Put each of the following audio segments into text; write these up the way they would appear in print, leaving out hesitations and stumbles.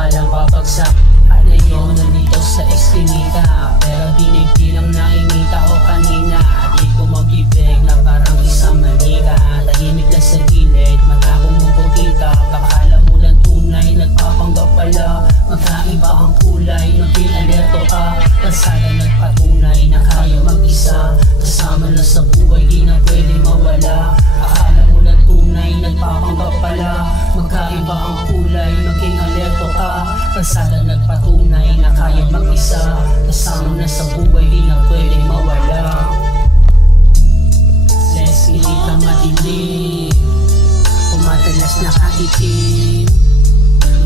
ka lang babagsak. At ngayon nandito sa Eskinita, pero di lang nakikita ko kanina. Di ko magbibig na parang isang manika. Tahimik lang sa gilid, mata kong mupukita. Bakala mo lang tunay, nagpapanggap pala. Magkaiba ang kulay, maging alerto ka. Kalsada nagpatunay na kaya mag-isa. Kasama na sa buhay, di na pwede mawala. Akala mo lang tunay, nagpapanggap pala. Magkaiba ang kulay, maging alerto ka. Kalsada nagpatunay na kaya mag-isa. Kasama na sa buhay, di na pwede mawala. Sa Eskinita madilim, umadalas nakaitim.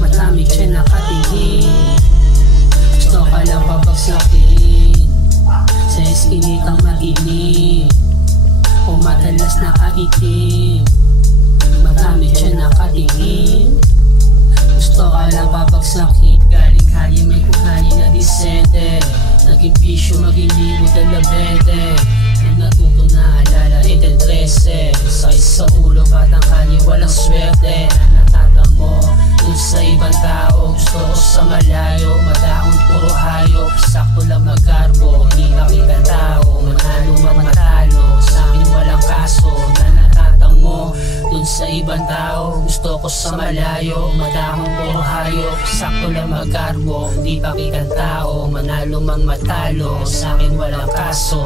Madami siya nakatingin, gusto ka lang babagsakin. Sa Eskinita madilim, umadalas nakaitim. Madami siya nakatingin, gusto ka lang babagsakin. Galing kali may kuhani na disente, naging bisyo maging libo dalabente. Nung natuto na alala 13, sakit sa ulo batang kani walang swerte. Na natatamo dun sa ibang tao, gusto ko sa malayo. Madaon puro hayop, sakto lang magkarbo. Di nakita tao, manalo man matalo. Sa akin walang kaso, na natatamo dun sa ibang tao, gusto ko sa malayo. Madahon puro hayop, sakto lang magkarbo. Di pakitang tao, manalo mang matalo. Sa akin walang kaso.